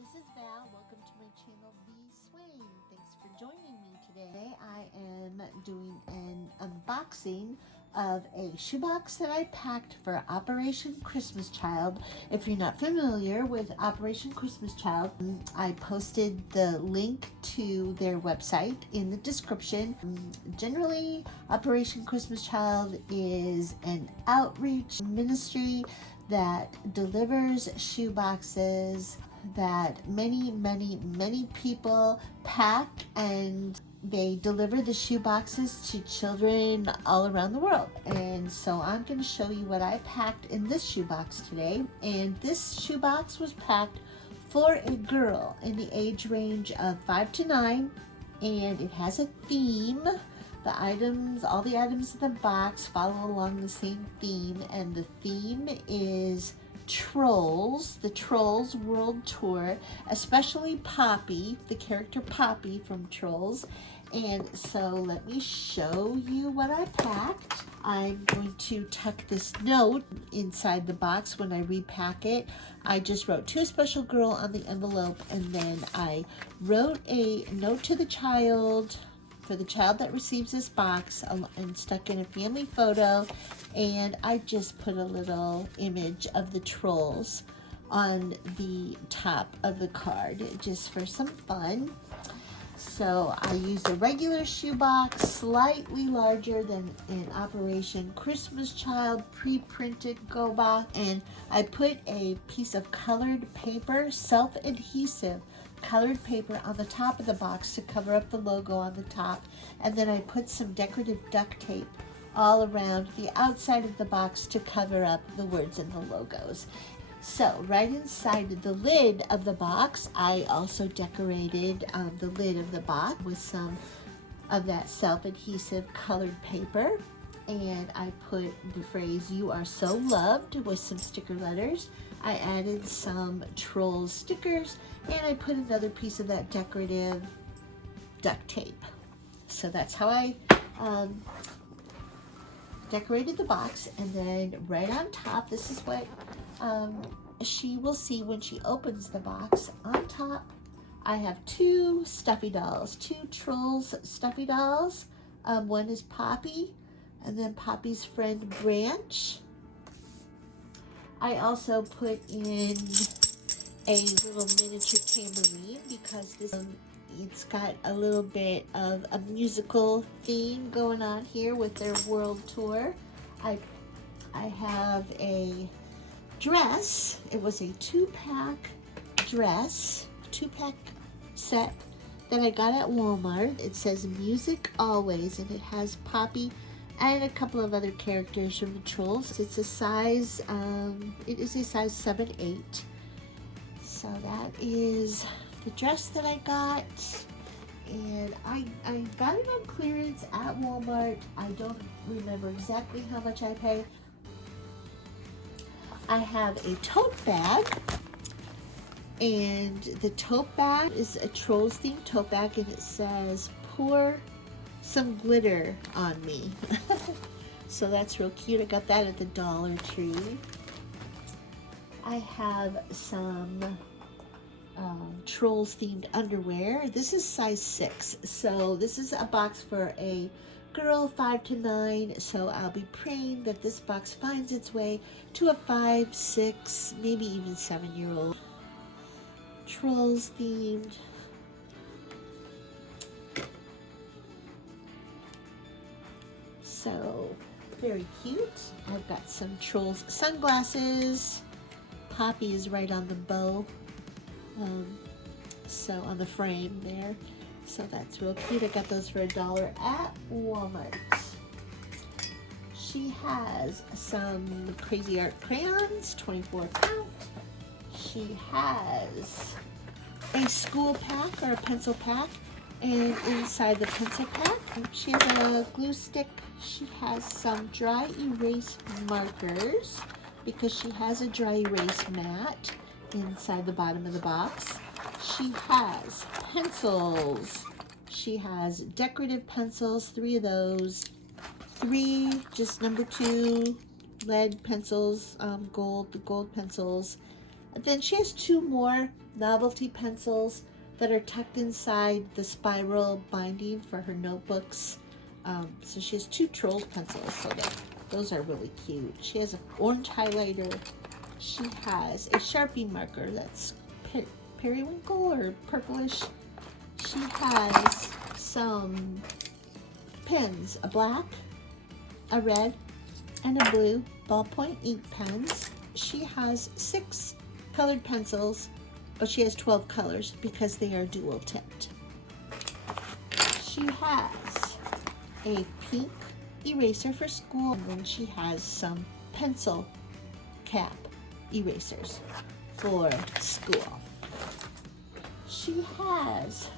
This is Val. Welcome to my channel, voswain. Thanks for joining me today. I am doing an unboxing of a shoebox that I packed for Operation Christmas Child. If you're not familiar with Operation Christmas Child, I posted the link to their website in the description. Generally, Operation Christmas Child is an outreach ministry that delivers shoeboxes that many people pack, and they deliver the shoe boxes to children all around the world. And so I'm going to show you what I packed in this shoebox today. And this shoebox was packed for a girl in the age range of 5 to 9, and it has a theme. The items, all the items in the box follow along the same theme, and the theme is Trolls, the Trolls World Tour, especially Poppy, the character Poppy from Trolls. And so let me show you what I packed. I'm going to tuck this note inside the box when I repack it. I just wrote "To a Special Girl" on the envelope, and then I wrote a note to the child, for the child that receives this box, and stuck in a family photo, and I just put a little image of the trolls on the top of the card just for some fun. So I used a regular shoebox, slightly larger than an Operation Christmas Child pre-printed go box, and I put a piece of colored paper, self-adhesive colored paper, on the top of the box to cover up the logo on the top, and then I put some decorative duct tape all around the outside of the box to cover up the words and the logos. So right inside the lid of the box, I also decorated the lid of the box with some of that self-adhesive colored paper, and I put the phrase "You are so loved" with some sticker letters. I added some Trolls stickers, and I put another piece of that decorative duct tape. So that's how I decorated the box. And then right on top, this is what she will see when she opens the box. On top, I have two stuffy dolls, two Trolls stuffy dolls. One is Poppy, and then Poppy's friend Branch. I also put in a little miniature tambourine because this it's got a little bit of a musical theme going on here with their world tour. I have a dress. It was a two-pack dress, two-pack set that I got at Walmart. It says "Music Always," and it has Poppy and a couple of other characters from the Trolls. It's a size, it is a size 7/8. So that is the dress that I got, and I got it on clearance at Walmart. I don't remember exactly how much I paid. I have a tote bag, and the tote bag is a Trolls themed tote bag, and it says "Pour some glitter on me." So that's real cute. I got that at the Dollar Tree. I have some Trolls themed underwear. This is size 6, so this is a box for a girl 5 to 9, so I'll be praying that this box finds its way to a 5, 6, maybe even 7-year-old. Trolls themed. So very cute. I've got some Trolls sunglasses. Poppy is right on the bow, so on the frame there. So that's real cute. I got those for $1 at Walmart. She has some Crazy Art crayons, 24 count. She has a school pack or a pencil pack, and inside the pencil pack, she has a glue stick. She has some dry erase markers because she has a dry erase mat inside the bottom of the box. She has pencils. She has decorative pencils, 3 of those. 3 just number 2 lead pencils, gold pencils. Then she has two more novelty pencils that are tucked inside the spiral binding for her notebooks. So she has two Trolls pencils, so those are really cute. She has an orange highlighter. She has a Sharpie marker that's periwinkle or purplish. She has some pens, a black, a red, and a blue ballpoint ink pens. She has 6 colored pencils, but she has 12 colors because they are dual tipped. She has a pink eraser for school, and then she has some pencil cap erasers for school. She has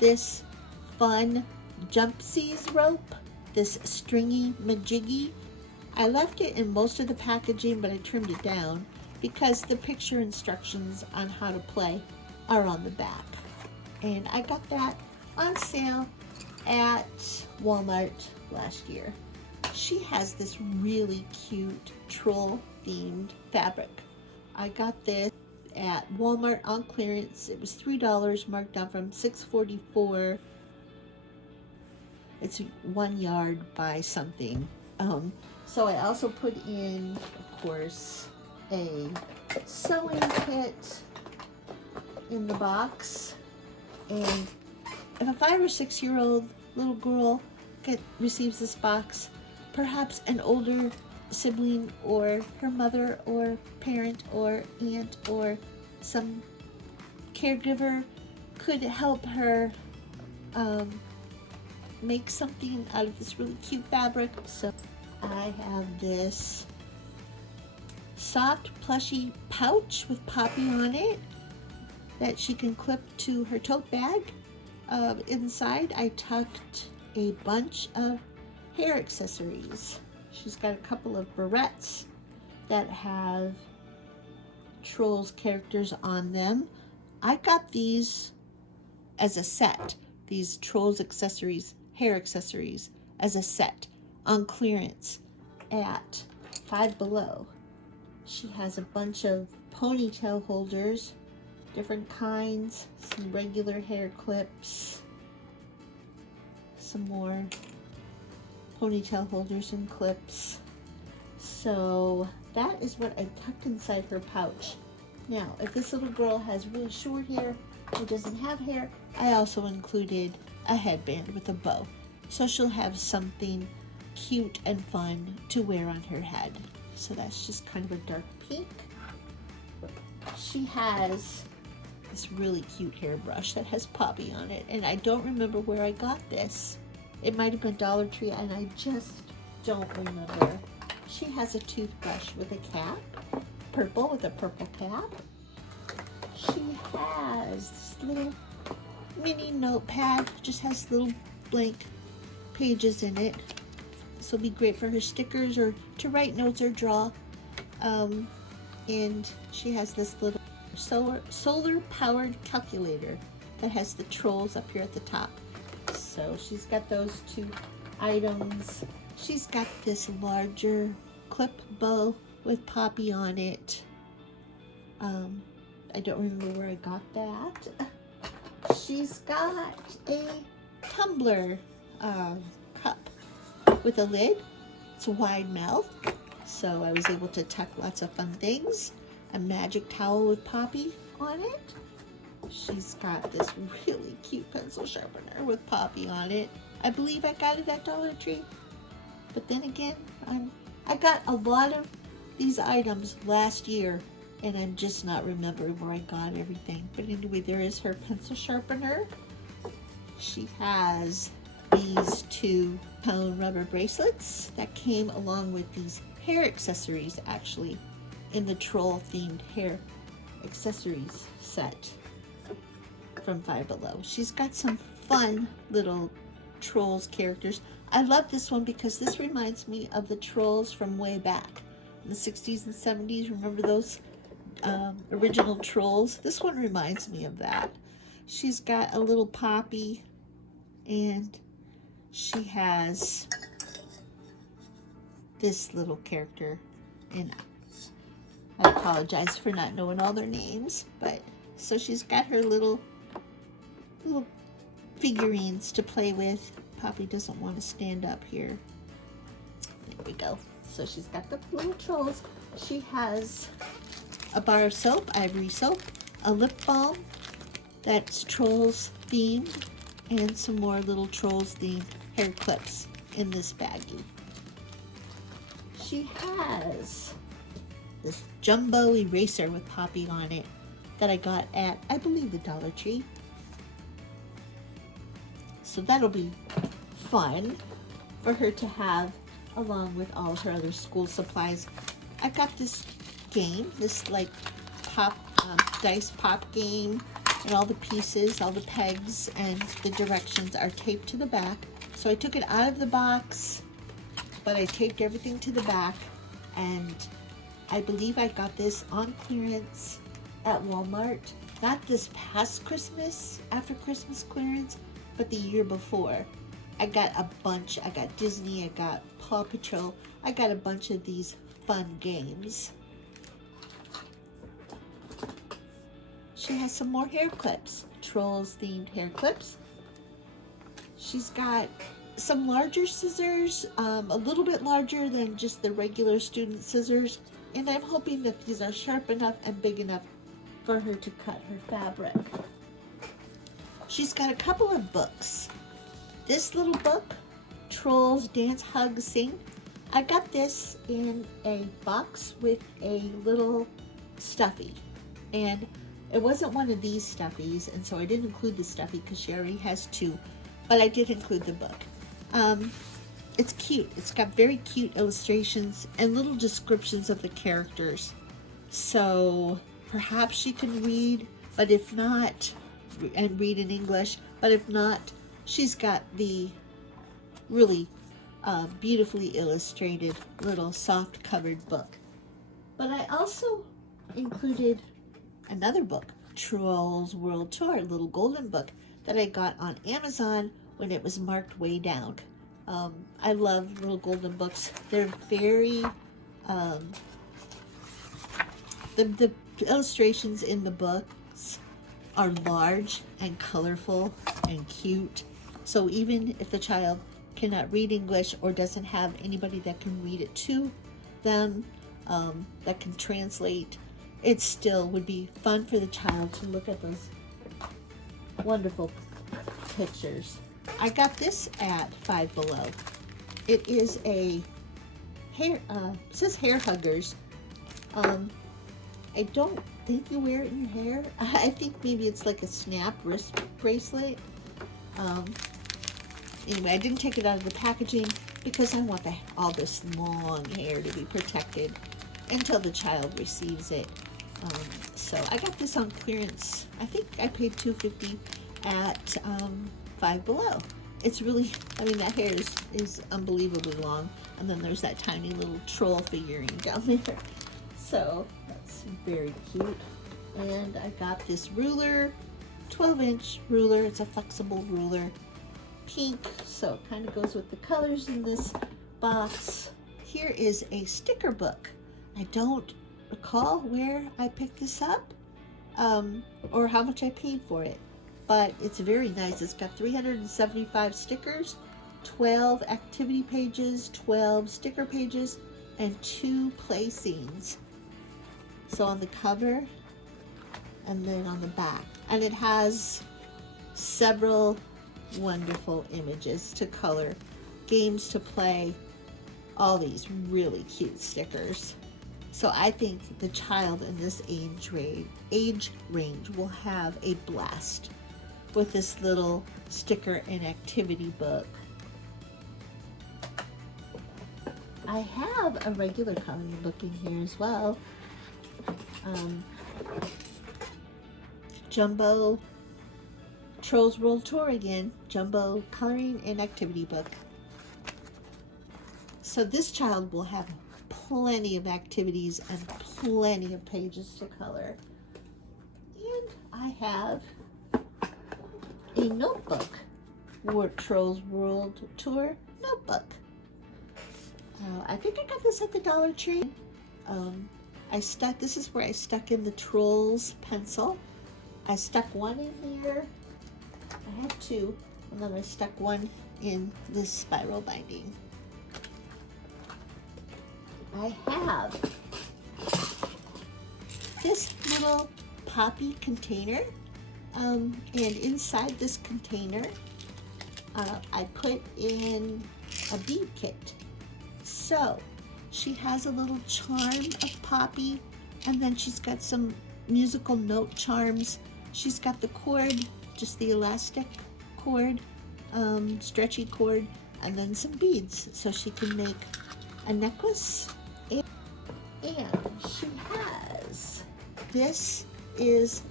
this fun jumpsies rope, this stringy majiggy. I left it in most of the packaging, but I trimmed it down because the picture instructions on how to play are on the back. And I got that on sale at Walmart last year. She has this really cute troll themed fabric. I got this at Walmart on clearance. It was $3, marked down from $6.44. It's 1 yard by something. So I also put in, of course, a sewing kit in the box. And if a 5 or 6 year old little girl receives this box, perhaps an older sibling or her mother or parent or aunt or some caregiver could help her make something out of this really cute fabric. So I have this soft plushy pouch with Poppy on it that she can clip to her tote bag. Inside I tucked a bunch of hair accessories. She's got a couple of barrettes that have Trolls characters on them. I got these as a set, these Trolls accessories, hair accessories, as a set on clearance at Five Below. She has a bunch of ponytail holders, different kinds, some regular hair clips, some more ponytail holders and clips. So that is what I tucked inside her pouch. Now, if this little girl has really short hair or doesn't have hair, I also included a headband with a bow. So she'll have something cute and fun to wear on her head. So that's just kind of a dark pink. She has this really cute hairbrush that has Poppy on it, and I don't remember where I got this. It might have been Dollar Tree, and I just don't remember. She has a toothbrush with a cap, purple with a purple cap. She has this little mini notepad, just has little blank pages in it. This will be great for her stickers or to write notes or draw. And she has this little solar powered calculator that has the Trolls up here at the top. So she's got those 2 items. She's got this larger clip bow with Poppy on it. I don't remember where I got that. She's got a tumbler cup with a lid. It's a wide mouth, so I was able to tuck lots of fun things. A magic towel with Poppy on it. She's got this really cute pencil sharpener with Poppy on it. I believe I got it at Dollar Tree. But then again, I got a lot of these items last year, and I'm just not remembering where I got everything. But anyway, there is her pencil sharpener. She has these 2 cone rubber bracelets that came along with these hair accessories, actually, in the troll themed hair accessories set from Five Below. She's got some fun little Trolls characters. I love this one because this reminds me of the Trolls from way back in the 60s and 70s. Remember those original Trolls? This one reminds me of that. She's got a little Poppy, and she has this little character in I apologize for not knowing all their names, but so she's got her little figurines to play with. Poppy doesn't want to stand up here. There we go. So she's got the little trolls. She has a bar of soap, ivory soap, a lip balm that's trolls themed, and some more little trolls themed hair clips in this baggie. She has this jumbo eraser with Poppy on it that I got at, I believe, the Dollar Tree. So that'll be fun for her to have along with all of her other school supplies. I got this game, this like dice pop game, and all the pieces, all the pegs, and the directions are taped to the back. So I took it out of the box, but I taped everything to the back, and I believe I got this on clearance at Walmart. Not this past Christmas, after Christmas clearance, but the year before. I got a bunch. I got Disney, I got Paw Patrol. I got a bunch of these fun games. She has some more hair clips, trolls themed hair clips. She's got some larger scissors, a little bit larger than just the regular student scissors, and I'm hoping that these are sharp enough and big enough for her to cut her fabric. She's got a couple of books. This little book, Trolls Dance, Hug, Sing. I got this in a box with a little stuffy, and it wasn't one of these stuffies, and so I didn't include the stuffy because she already has two, but I did include the book. It's cute. It's got very cute illustrations and little descriptions of the characters. So perhaps she can read, but if not, and read in English, but if not, she's got the really beautifully illustrated little soft covered book. But I also included another book, Trolls World Tour, little golden book that I got on Amazon when it was marked way down. I love little golden books. They're very, the illustrations in the books are large and colorful and cute. So even if the child cannot read English or doesn't have anybody that can read it to them, that can translate, it still would be fun for the child to look at those wonderful pictures. I got this at Five Below. It is a hair, it says hair huggers. I don't think you wear it in your hair. I think maybe it's like a snap wrist bracelet. Anyway, I didn't take it out of the packaging because I want all this long hair to be protected until the child receives it. So I got this on clearance. I think I paid $2.50 at Five Below. It's really, I mean, that hair is unbelievably long. And then there's that tiny little troll figurine down there. So that's very cute. And I got this ruler, 12-inch ruler. It's a flexible ruler, pink. So it kind of goes with the colors in this box. Here is a sticker book. I don't recall where I picked this up or how much I paid for it, but it's very nice. It's got 375 stickers, 12 activity pages, 12 sticker pages, and 2 play scenes. So on the cover and then on the back, and it has several wonderful images to color, games to play, all these really cute stickers. So I think the child in this age range will have a blast with this little sticker and activity book. I have a regular coloring book in here as well. Jumbo Trolls World Tour again, jumbo coloring and activity book. So this child will have plenty of activities and plenty of pages to color. And I have a notebook, Trolls World Tour notebook. I think I got this at the Dollar Tree. this is where I stuck in the Trolls pencil. I stuck one in here. I had two, and then I stuck one in this spiral binding. I have this little poppy container, and inside this container, I put in a bead kit. So she has a little charm of Poppy, and then she's got some musical note charms. She's got the cord, just the elastic cord, stretchy cord, and then some beads, so she can make a necklace. And she has, this is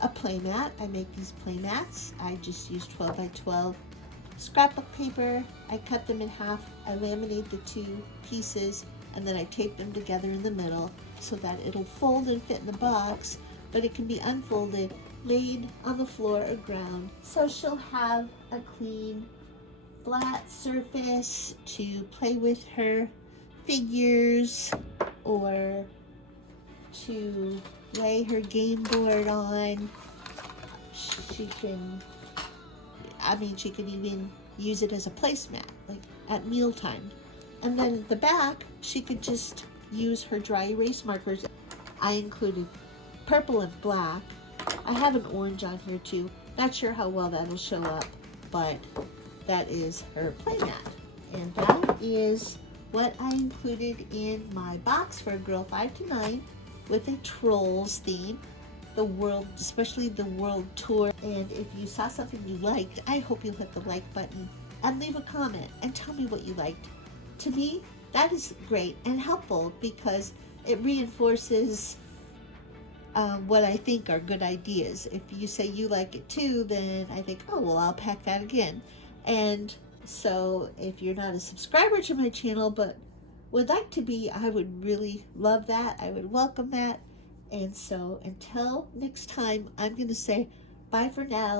a play mat. I make these play mats. I just use 12 by 12 scrapbook paper. I cut them in half. I laminate the two pieces, and then I tape them together in the middle so that it'll fold and fit in the box, but it can be unfolded, laid on the floor or ground, so she'll have a clean, flat surface to play with her figures or to lay her game board on. She can, she can even use it as a placemat, like at mealtime. And then at the back, she could just use her dry erase markers. I included purple and black. I have an orange on here too. Not sure how well that'll show up, but that is her playmat. And that is what I included in my box for Girl 5 to 9 with a Trolls theme. The world, especially the world tour. And if you saw something you liked, I hope you'll hit the like button and leave a comment and tell me what you liked. To me, that is great and helpful because it reinforces what I think are good ideas. If you say you like it too, then I think, oh, well, I'll pack that again. And so if you're not a subscriber to my channel but would like to be, I would really love that. I would welcome that. And so until next time, I'm going to say bye for now.